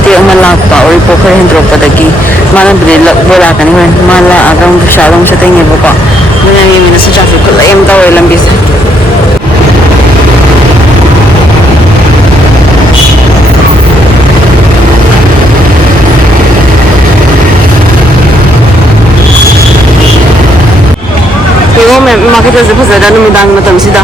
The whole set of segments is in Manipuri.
mati ang malapa o ipo kaya hindro pa dagi mana brilak bola kan hoy mala agam shalom sa tingin po ko muna yung nasa traffic ko layam daw ilang bis kaya may makita sa pasada numidang na tamsida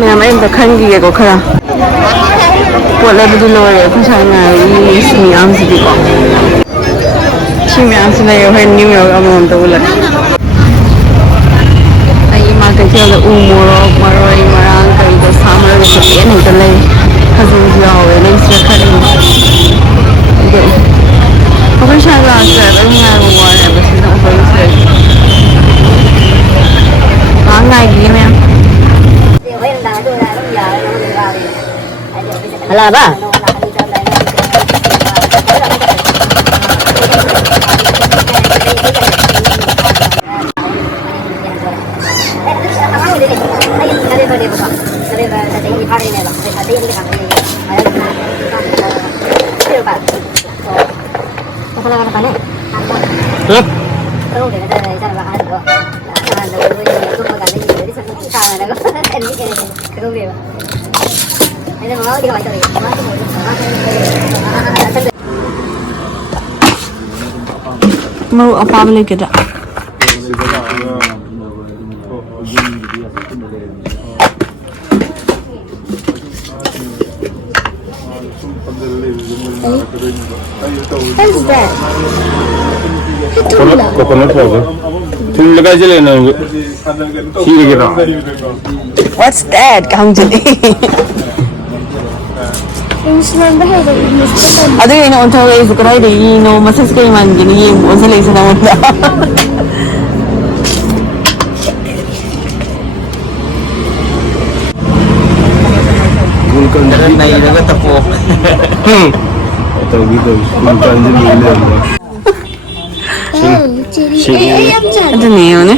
Mẹ em đã khăn gì có khăn What level do lower it? Because I'm use me arms to be gone. She me arms na yung hen yung among tulad. Ay maga kaya umuro maroy marang kay the summer with the end of the lay. Kasi siya ako eh, nang siya karin. Okay. Okay siya lang sir, pero nga war ever since ako yung sir. Ngay gì em? Là ba? Mau apa boleh kita? What is that? Coconut water. What's that? Kamu jadi. Ada yang nak tahu itu kerana ini no masa sekarang mana gini yang masa lagi senang muda. Bukan dari naide juga tepuk. Atau gitu, bukan jadi ini. Ada ni ni.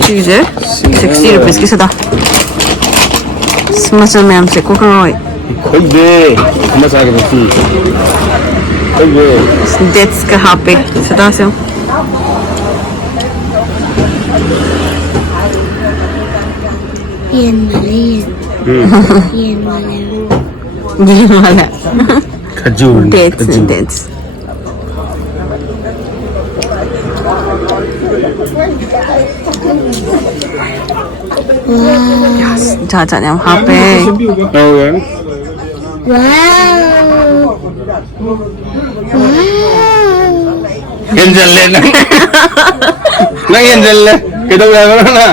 Cuci, 60 rupiah kisah dah. Semasa macam se kokoi. Koi be, mas agak mesti. Koi be. Dates ke HP, sedang sih. Yen Gimana? Kajun. Dates. Yes, jajan yang HP. Tahu kan? Wow. Angel le nang. Nang angel le. Kita udah mana?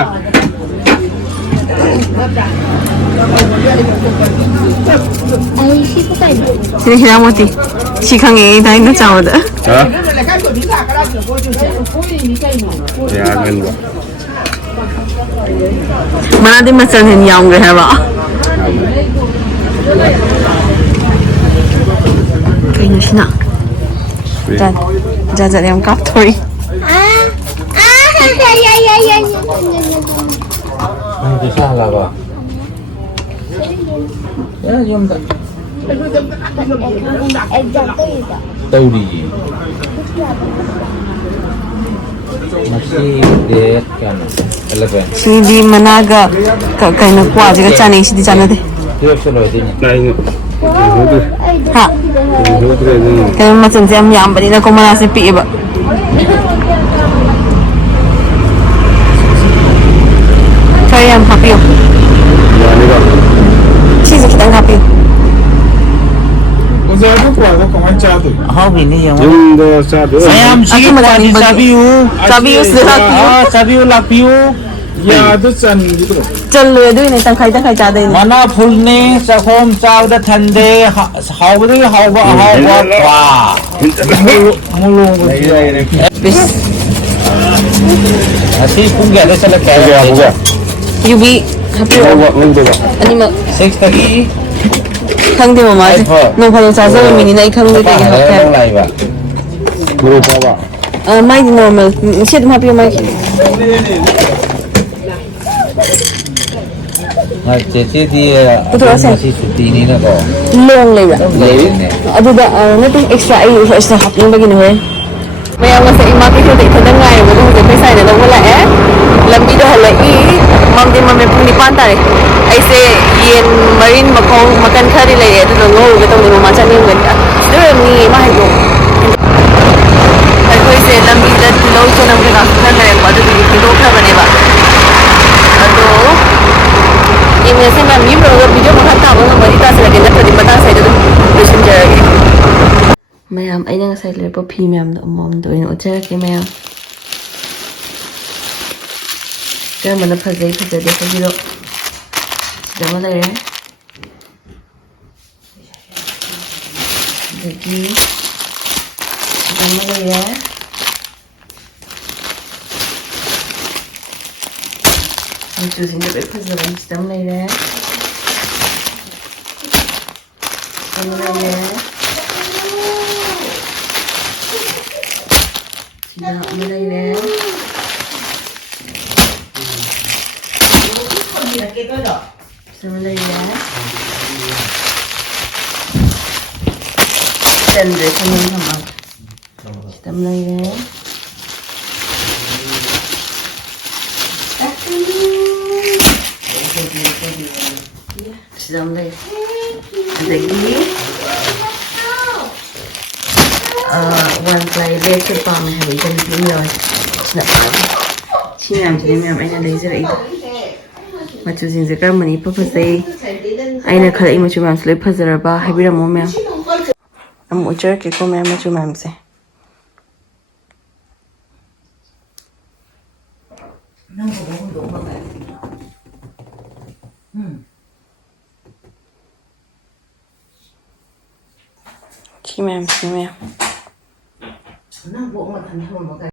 Sini sini mati. Sikangnya dah ini jauh dah. Hah? Ya kan. Mana di macam ni yang gaya ba? Kayaknya sih nak. Jajan yang kaptori. Ya. Ini salah ba? Ya, jom tak. Tahu di. Masih date kan 11. Sini di mana ga kayaknya kuah juga cani sih di sana deh. Dia selalu di ni. Ha. Kaya macam jam yang beri nak kau mana sepi ba? Kaya yang happy. Ya ni ba. Cheese kita happy. Usaha apa tu kau macam tu? How ini yang Jom dah satu. Mayam Aku macam sabiu. Sabiu sudah. Sabiu lapiu. Ya tu can gitu. Jalan tu ini tangkai jadi ini. Mana fulne sakom cau dah thande hawri hawa wah. Mulung Bis. Asih pun gak ada salah Ya kaya. buka. Yubi happy. Bawa ni bawa. Ani mak. 6:30. ꯈꯪꯗꯦ ꯃꯃꯥꯁꯦ ꯅꯣꯡ ꯐꯥꯗꯣꯛ ꯆꯥꯖꯕ ꯃꯤꯅꯤꯅ ꯑꯩ ꯈꯪꯗꯦ ꯀꯩꯒꯤ ꯍꯥꯞꯀꯦ ꯅꯪ ꯂꯩꯕ ꯃꯣꯔꯣꯛ ꯄꯥꯕ ꯃꯥꯏꯗꯤ ꯅꯣꯔꯃꯦꯜ ꯁꯤ ꯑꯗꯨꯝ ꯍꯥꯞꯄꯤꯌꯣ ꯃꯥꯏꯒꯤ ꯆꯦꯆꯦꯗꯤ ꯄꯨꯊꯣꯔꯛꯑꯁꯦ ꯉꯁꯤ ꯁꯨꯇꯤꯅꯤꯅꯀꯣ ꯂꯣꯡ ꯂꯩꯕ꯭ꯔꯥ ꯑꯗꯨꯝ ꯂꯩꯔꯤꯅꯦ ꯑꯗꯨꯗ ꯅꯠꯇꯦ ꯑꯦꯛꯁꯇ꯭ꯔꯥ ꯑꯩ ꯑꯦꯛꯁꯇ꯭ꯔꯥ ꯍꯥꯞꯅꯤꯡꯕꯒꯤꯅꯤ ꯍꯣꯔꯦꯟ ꯃꯌꯥꯝ ꯉꯁꯥꯏ ꯏꯃꯥ ꯀꯩꯊꯦꯜꯗ ꯏꯊꯟꯇ ꯉꯥꯏꯔꯕꯗꯣ ꯍꯧꯖꯤꯛ ꯑꯩꯈꯣꯏ ꯁꯥꯏꯅ ꯂꯧꯕ ꯂꯥꯛꯑꯦ ꯂꯝꯕꯤꯗ ꯍꯜꯂꯛꯏ ꯃꯝꯗꯤ ꯃꯝꯃꯦ ꯄꯨꯡ 9 ꯇꯥꯔꯦ ꯑꯩꯁꯦ ꯌꯦꯟ ꯃꯔꯤꯟ ꯃꯈꯣꯡ ꯃꯀꯟ ꯈꯔꯗꯤ ꯂꯩꯔꯦ ꯑꯗꯨꯗꯣ ꯉꯧꯔꯨꯒꯦ ꯇꯧꯅꯤ ꯃꯃꯥ ꯆꯥꯅꯤꯡꯒꯅꯤ ꯁꯤꯗ ꯑꯣꯏꯔꯝꯅꯤ ꯃꯥ ꯍꯥꯏꯗꯣ ꯑꯩꯈꯣꯏꯁꯦ ꯂꯝꯕꯤꯗ ꯇꯤꯜꯍꯧ ꯆꯅꯝ ꯀꯩꯀꯥꯁꯨ ꯈꯔ ꯂꯩꯔꯛꯄ ꯑꯗꯨꯗꯨꯒꯤ ꯊꯤꯗꯣꯛꯈ꯭ꯔꯕꯅꯦꯕ ꯑꯗꯣ ꯌꯦꯡꯉꯁꯦ ꯃꯌꯥꯝ ꯌꯨꯝꯂꯣꯏꯔꯒ ꯚꯤꯗꯤꯑꯣ ꯃꯈꯥ ꯇꯥꯕ ꯉꯝꯃꯗꯤ ꯇꯥꯖꯔꯛꯀꯦ ꯅꯠꯇ꯭ꯔꯗꯤ ꯃꯇꯥꯡ ꯁ꯭ꯋꯥꯏꯗ ꯑꯗꯨꯝ ꯂꯣꯏꯁꯤꯟꯖꯔꯒꯦ ꯃꯌꯥꯝ ꯑꯩꯅ ꯉꯁꯥꯏ ꯂꯩꯔꯛꯄ ꯐꯤ ꯃꯌꯥꯝꯗꯣ ꯑꯃꯃꯝꯗ ꯑꯣꯏꯅ ꯎꯠꯆꯔꯛꯀꯦ ꯃꯌꯥꯝ ꯀꯔꯝꯕꯅ ꯐꯖꯩ ꯐꯖꯗꯦ ꯍꯥꯏꯕꯤꯔꯣ ꯁꯤꯗ ꯑꯃ ꯂꯩꯔꯦ ꯑꯗꯒꯤ ꯁꯤꯗ ꯑꯃ ꯂꯩꯔꯦ ꯃꯆꯨꯁꯤꯡꯁꯦ ꯂꯣꯏ ꯐꯖꯕꯅꯤ ꯁꯤꯗ ꯑꯃ ꯂꯩꯔꯦ ꯑꯃ ꯂꯩꯔꯦ ꯁꯤꯗ ꯑꯃ ꯂꯩꯔꯦ ꯁꯤꯗ ꯑꯃ ꯂꯩꯔꯦ ꯆꯟꯗ꯭ꯔꯦ ꯁꯝꯃꯦ ꯊꯝꯃꯒ ꯁꯤꯗ ꯑꯃ ꯂꯩꯔꯦ sida ꯑꯃ ꯂꯩ ꯑꯗꯒꯤ ꯋꯥꯟ ꯄ꯭ꯂꯥꯏ ꯕꯦꯒꯁꯨ ꯄꯥꯝꯃꯦ ꯍꯥꯏꯕ ꯏꯆꯟꯅꯨꯄꯤ ꯑꯃ ꯌꯥꯎꯋꯦ ꯁꯤꯅ ꯁꯤ ꯃꯌꯥꯝꯁꯤꯅꯦ ꯃꯌꯥꯝ ꯑꯩꯅ ꯂꯩꯖꯔꯛꯏꯗꯣ ꯃꯆꯨꯁꯤꯡꯁꯦ ꯀꯔꯝꯕꯅ ꯏꯐ ꯐꯖꯩ ꯑꯩꯅ ꯈꯜꯂꯛꯏ ꯃꯆꯨ ꯃꯌꯥꯝꯁꯦ ꯂꯣꯏ ꯐꯖꯔꯕ ꯍꯥꯏꯕꯤꯔꯝꯃꯣ ꯃꯌꯥꯝ ꯑꯃꯨꯛ ꯎꯠꯆꯔꯛꯀꯦꯀꯣ ꯃꯌꯥꯝ ꯃꯆꯨ ꯃꯌꯥꯝꯁꯦ ꯁꯤ ꯃꯌꯥꯝ